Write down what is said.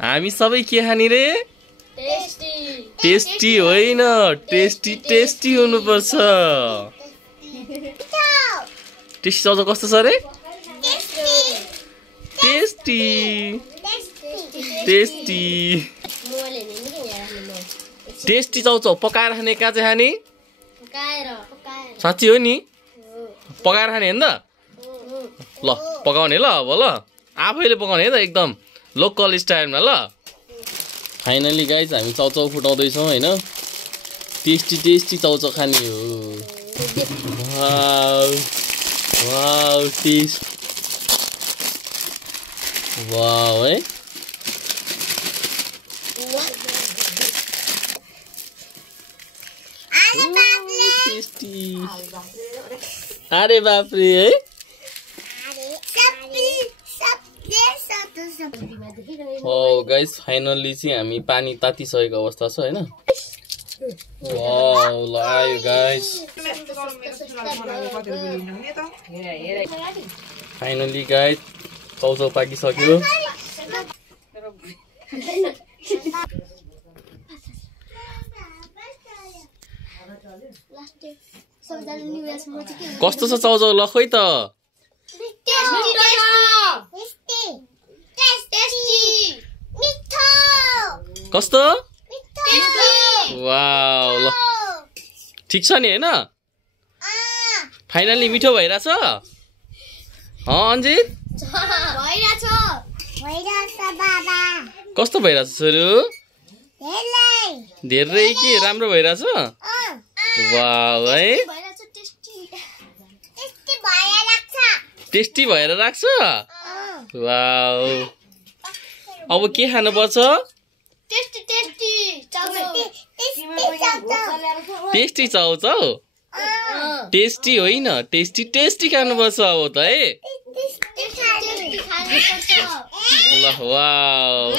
हामी सबै के खाने रे? टेस्टी होइन, टेस्टी टेस्टी हुनुपर्छ। टेस्टी चाउचाउ कस्तो छ रे? टेस्टी टेस्टी टेस्टी चाउचाउ पकाएर खाने कहाँ चाहिँ खाने? साँच्ची हो नि? पकाएर खाने होइन त? ल पकाउने ल अब ल आफैले पकाउने है त एकदम लोकल स्टाइलमा ल। फाइनली गाइज हामी चाउचाउ फुटाउँदैछौँ होइन। टेस्टी टेस्टी चाउचाउ खाने हो। वाउ वाउ टेस्ट वाउ है। टेस्टी अरे बापरे है। ओ गाइस फाइनली चाहिँ हामी पानी तातिसकेको अवस्था छ हैन। वाउ ल आयो गाइस। फाइनली गाइस चाउचाउ पाकिसक्यो। कस्तो छ चाउचाउ ल खोइ त? कस्तो? वाउ ल ठिक छ नि हैन? फाइनली मिठो भइराछ? अन्जित कस्तो भइराछ छोरो? धेरै के राम्रो भइराछ? वाउ है टेस्टी भएर राख्छ। वाउ अब के खानु पर्छ? टेस्टी चाउचाउ टेस्टी होइन टेस्टी टेस्टी खानुपर्छ अब त है। ल वाउ